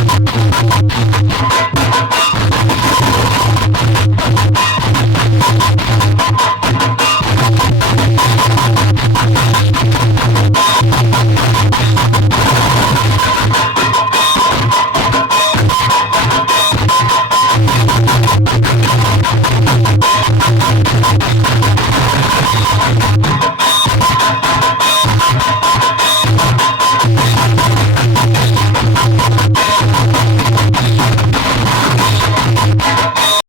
Thank you.